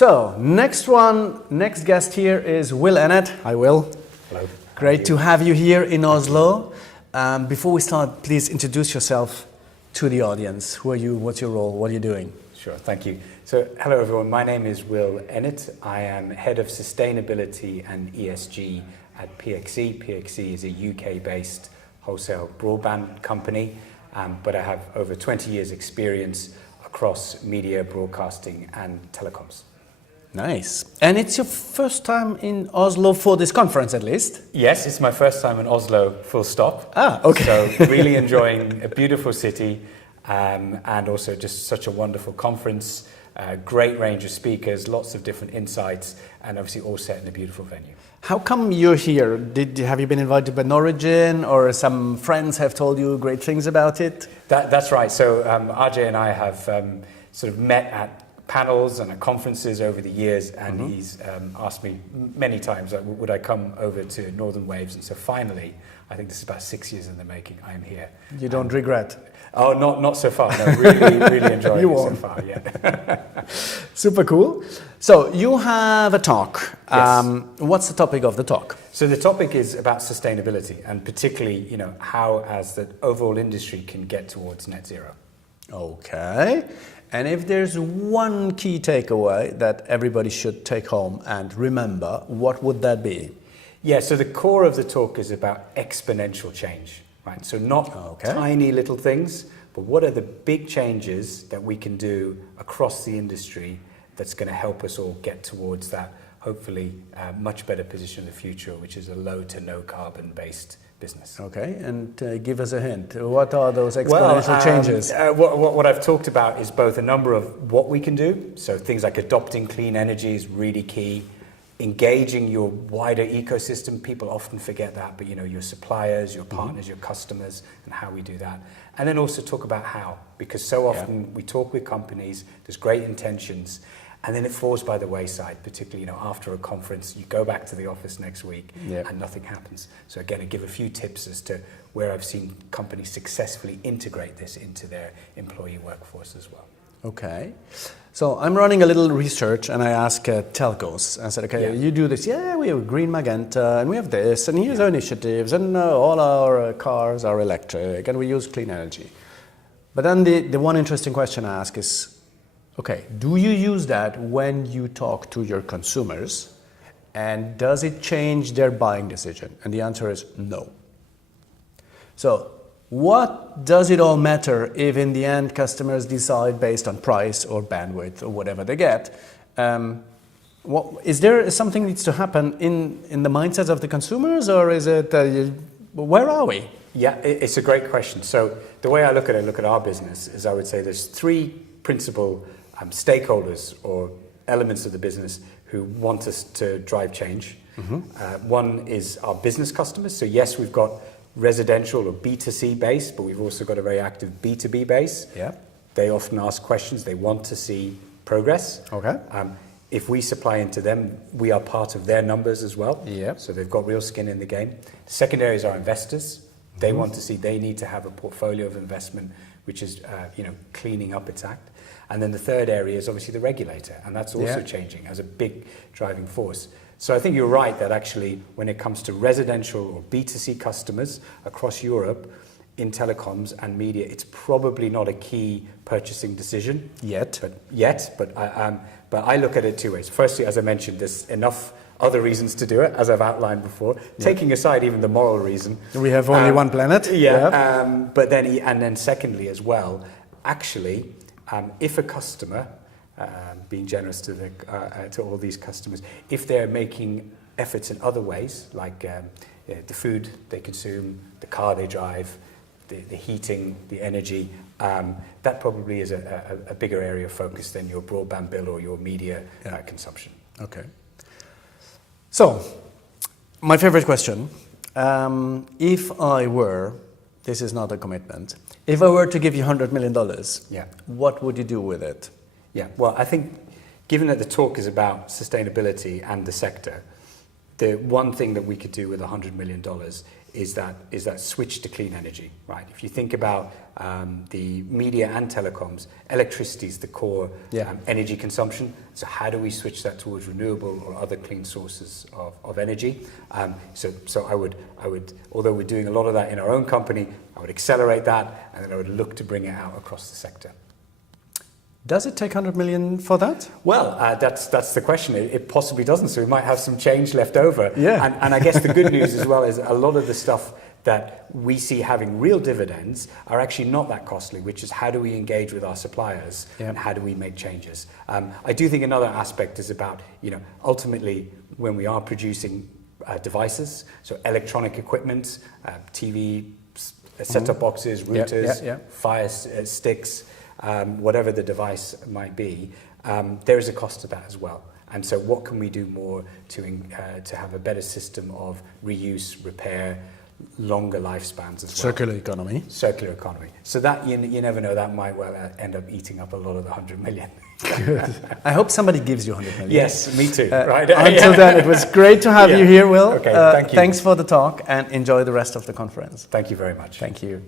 So, next guest here is Will Ennett. Hi, Will. Hello. Great to have you here in Oslo. Before we start, please introduce yourself to the audience. Who are you? What's your role? What are you doing? Sure, thank you. So, hello everyone. My name is Will Ennett. I am Head of Sustainability and ESG at PXC. PXC is a UK-based wholesale broadband company, but I have over 20 years experience across media, broadcasting and telecoms. Nice. And it's your first time in Oslo for this conference, at least? Yes, it's my first time in Oslo, full stop. Ah, okay. So really enjoying a beautiful city and also just such a wonderful conference, great range of speakers, lots of different insights, and obviously all set in a beautiful venue. How come you're here? Have you been invited by Norwegian, or some friends have told you great things about it? That's right. So Ajay and I have sort of met at panels and at conferences over the years, and he's asked me many times, would I come over to Northern Waves? And so finally, I think this is about 6 years in the making, I am here. You don't regret? Oh, not so far. No, really enjoying it so far. Yeah. Super cool. So you have a talk. Yes. What's the topic of the talk? So the topic is about sustainability, and particularly, how as the overall industry can get towards net zero. Okay. And if there's one key takeaway that everybody should take home and remember, what would that be? Yeah, so the core of the talk is about exponential change, right? So not tiny little things, but what are the big changes that we can do across the industry that's going to help us all get towards that, hopefully, much better position in the future, which is a low to no carbon based business. Okay, and give us a hint. What are those exponential changes? What I've talked about is both a number of what we can do, so things like adopting clean energy is really key, engaging your wider ecosystem, people often forget that, but your suppliers, your partners, your customers, and how we do that. And then also talk about how, because so often we talk with companies, there's great intentions, and then it falls by the wayside, particularly after a conference. You go back to the office next week and nothing happens. So again, I give a few tips as to where I've seen companies successfully integrate this into their employee workforce as well. Okay. So I'm running a little research, and I ask telcos. I said, okay, you do this. Yeah, we have Green Magenta, and we have this, and here's our initiatives, and all our cars are electric, and we use clean energy. But then the one interesting question I ask is, okay, do you use that when you talk to your consumers, and does it change their buying decision? And the answer is no. So what does it all matter if in the end customers decide based on price or bandwidth or whatever they get? Is there something needs to happen in the mindsets of the consumers, or is it, where are we? Yeah, it's a great question. So the way I look at our business is I would say there's three principal stakeholders or elements of the business who want us to drive change. One is our business customers. So yes, we've got residential or B2C base, but we've also got a very active B2B base. Yeah. They often ask questions. They want to see progress. Okay. If we supply into them, we are part of their numbers as well. Yeah. So they've got real skin in the game. The second area is our investors. They want to see, they need to have a portfolio of investment which is cleaning up its act. And then the third area is obviously the regulator, and that's also changing as a big driving force. So I think you're right that actually when it comes to residential or B2C customers across Europe in telecoms and media, it's probably not a key purchasing decision but I look at it two ways. Firstly, as I mentioned, there's enough other reasons to do it, as I've outlined before, taking aside even the moral reason. We have only one planet. But then secondly as well, actually, if a customer, being generous to all these customers, if they're making efforts in other ways, like the food they consume, the car they drive, the heating, the energy, that probably is a bigger area of focus than your broadband bill or your media consumption. Okay. So, my favorite question, if I were, this is not a commitment, if I were to give you $100 million, what would you do with it? Yeah, well, I think given that the talk is about sustainability and the sector, the one thing that we could do with $100 million is that switch to clean energy, right? If you think about the media and telecoms, electricity is the core energy consumption. So how do we switch that towards renewable or other clean sources of energy? So I would, although we're doing a lot of that in our own company, I would accelerate that, and then I would look to bring it out across the sector. Does it take 100 million for that? Well, that's the question. It possibly doesn't, so we might have some change left over. Yeah. And I guess the good news as well is a lot of the stuff that we see having real dividends are actually not that costly, which is how do we engage with our suppliers and how do we make changes. I do think another aspect is about, ultimately when we are producing devices, so electronic equipment, TV, set-top boxes, routers, fire sticks, whatever the device might be, there is a cost to that as well. And so what can we do more to have a better system of reuse, repair, longer lifespans as well? Circular economy. Circular economy. So that, you never know, that might well end up eating up a lot of the 100 million. Good. I hope somebody gives you 100 million. Yes, me too. Right. Until then, it was great to have you here, Will. Okay, thank you. Thanks for the talk, and enjoy the rest of the conference. Thank you very much. Thank you.